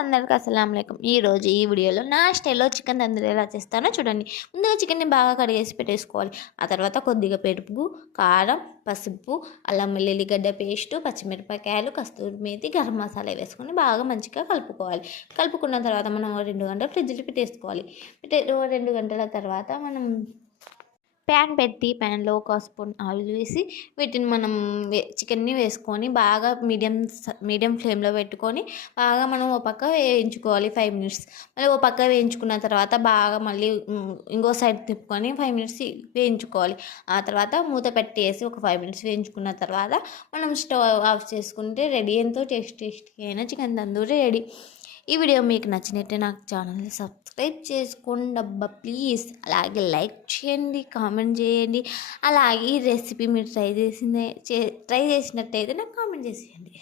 అందరికీ అస్సలాము అలైకుం. ఈరోజు ఈ వీడియోలో నా స్టైల్లో చికెన్ తందూరి ఎలా చేస్తానో చూడండి. ముందుగా చికెన్ని బాగా కడిగేసి పెట్టేసుకోవాలి. ఆ తర్వాత కొద్దిగా పెరుగు, కారం, పసుపు, అల్లం వెల్లుల్లిగడ్డ పేస్టు, పచ్చిమిరపకాయలు, కస్తూరి మేతి, గరం మసాలా వేసుకొని బాగా మంచిగా కలుపుకోవాలి. కలుపుకున్న తర్వాత మనం 2 గంటలు ఫ్రిడ్జ్లో పెట్టేసుకోవాలి. 2 గంటల తర్వాత మనం ప్యాన్ పెట్టి ప్యాన్లో ఒక స్పూన్ ఆయిల్ వేసి వీటిని మనం చికెన్ని వేసుకొని బాగా మీడియం ఫ్లేమ్లో పెట్టుకొని బాగా మనం ఒక పక్క వేయించుకోవాలి 5 మినిట్స్. మళ్ళీ ఒక పక్క వేయించుకున్న తర్వాత బాగా మళ్ళీ ఇంకో సైడ్ తిప్పుకొని 5 మినిట్స్ వేయించుకోవాలి. ఆ తర్వాత మూత పెట్టేసి ఒక 5 మినిట్స్ వేయించుకున్న తర్వాత మనం స్టవ్ ఆఫ్ చేసుకుంటే రెడీ, ఎంతో టేస్టీ అయిన చికెన్ తందూరి రెడీ. ఈ వీడియో మీకు నచ్చినట్టే నాకు ఛానల్ని సబ్స్క్రైబ్ చేసుకోండి అబ్బా ప్లీజ్. అలాగే లైక్ చేయండి, కామెంట్ చేయండి. అలాగే ఈ రెసిపీ మీరు ట్రై చేసినట్టయితే నాకు కామెంట్ చేసేయండి.